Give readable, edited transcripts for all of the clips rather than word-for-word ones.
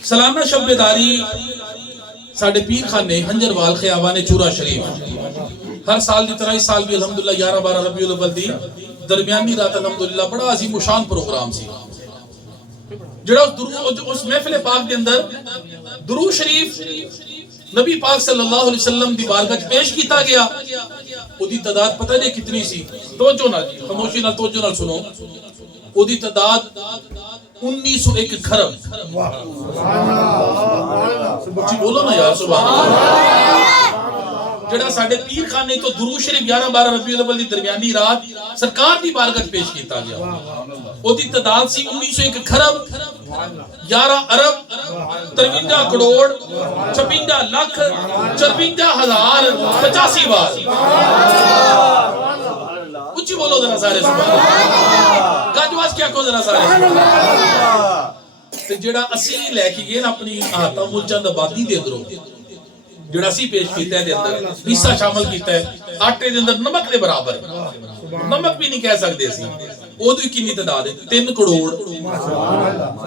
सालाना शब्बेदारी साडे पीर खाने हंजरवाल खयाबान चूरा शरीफ हर साल की तरह इस साल भी अल्हम्दुलिल्लाह 11-12 रबीउल अव्वल दी दरमियानी रात अल्हम्दुलिल्लाह बड़ा अजीम शान प्रोग्राम सी जेड़ा उस महफिल पाक के अंदर दुरूद शरीफ नबी पाक सल्लल्लाहु अलैहि वसल्लम दी बारगाह च पेश किया गया। ओदी तादाद पता नहीं कितनी सी, तवज्जो नाल खामोशी नाल तवज्जो नाल सुनो। ओदी तादाद 1901 खरब। जी बोलो ना यार सुभान अल्लाह। जेड़ा साडे पीर खाने तो दुरूद शरीफ 11-12 रबीउल अव्वल दी दरमियानी रात सरकार दी बारगाह च पेश किया गया। ओदी तादाद सी 1901 खरब 11 अरब 53 करोड़ 56 लाख 54,085 बार। उच्ची बोलो जरा सारे सुभान अल्लाह। गजवाज क्या को जरा सारे ते जेड़ा असी लेके गए ना अपनी हाता मुलचंद आबादी दे अंदरों जेड़ा सी पेश कीता है दे अंदर हिस्सा शामिल कीता है आटे दे अंदर नमक दे बराबर, नमक भी नहीं कह सकते सी। ओदी कितनी तादाद है 3 करोड़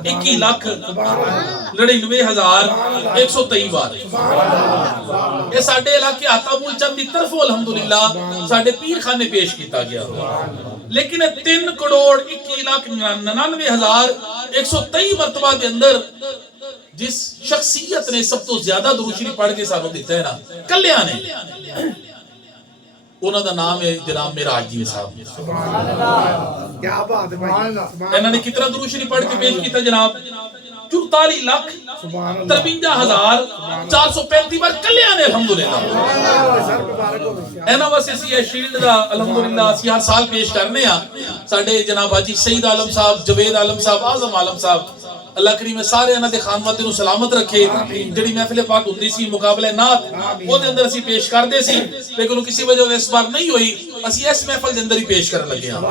21 लाख 99,123 बार। ये साडे इलाके आता मुलचंद दी तरफों अल्हम्दुलिल्लाह साडे पीर खाने पेश किया गया। लेकिन 3 करोड़ 21 लाख 99,123 मरतबा के अंदर जिस शख्सियत ने सब तो ज्यादा दुरूद शरीफ पढ़ के सानू दिता है ना कल्याण ने, उन्हां दा नाम है जनाब मेराज जी साहब। सुभान अल्लाह, क्या बात है भाई। इन्होंने कितना दुरूद शरीफ पढ़ के पेश किया जनाब 44,53,435 बार कल्याण अल्हम्दुलिल्लाह। एना वास्ते सी शील्ड दा अल्हम्दुलिल्लाह सी हर साल पेश करने आ। साडे जनाब हाजी सईद आलम साहब, जवेद आलम साहब, आजम आलम साहब अल्लाह करीम सारे इन्हां दे खानवाते नु सलामत रखे। जेड़ी महफिल पाक हुंदी सी मुकाबले नात ओदे अंदर असी पेश करदे सी, लेकिन किसी वजह इस बार नहीं हुई। असी इस महफिल दे अंदर ही पेश करन लगे हां।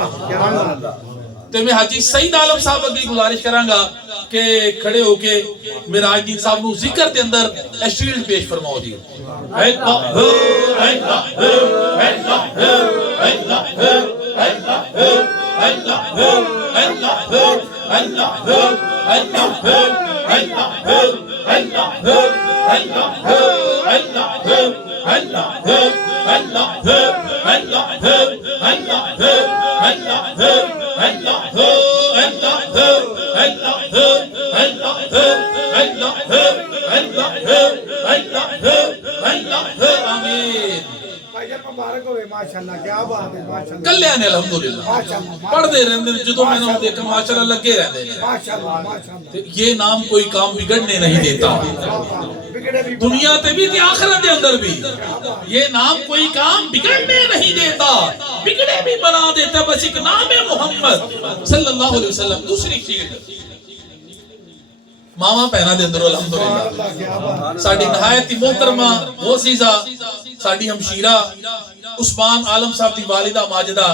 ते मैं हाजी सईद आलम साहब अगे गुजारिश करांगा कि खड़े होके मेराज जी साहब नु जिक्र दे अंदर ए शील्ड पेश फरमाओ जी। कल्याण अल्हम्दुलिल्लाह पढ़ते रहते जो मैंने देखा माशाल्लाह लगे रहते हैं। ये नाम कोई काम बिगड़ने नहीं देता, दुनिया ते भी आखिरत के अंदर भी। ये नाम कोई काम बिगड़ने नहीं देता, बिगड़े भी बना देता। बस एक नाम है मोहम्मद सल्लल्लाहु अलैहि वसल्लम। दूसरी चीज मामा पहना दे अंदर अल्हम्दुलिल्लाह साडी नहायत ही मोहतरमा मोसीजा साडी हमशीरा उस्मान आलम साहब दी वालिदा माजिदा,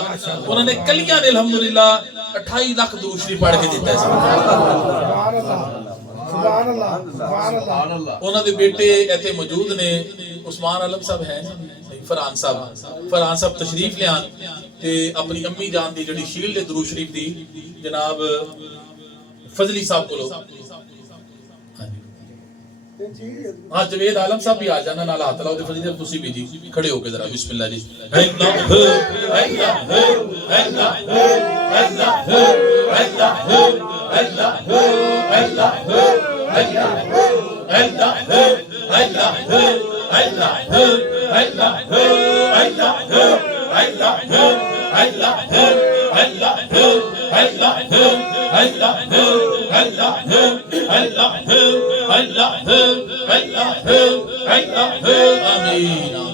उन्होंने कलियां ने अल्हम्दुलिल्लाह 28 लाख दुरूद शरीफ पढ़ के दिता है। सुभान अल्लाह सुभान अल्लाह। उन्हां दे बेटे इथे मौजूद ने, उस्मान आलम साहब हैं, फरहान साहब तशरीफ लियान ते अपनी अम्मी जान दी जेड़ी शील्ड है दुरूद शरीफ दी जनाब फजली साहब कोलो हाँ जवेद आलम साहब भी आ जाना नाल हाथ लाओ ते फजीलत तुसी भी जी खड़े होके जरा बिस्मिल्लाह जी। आमीन।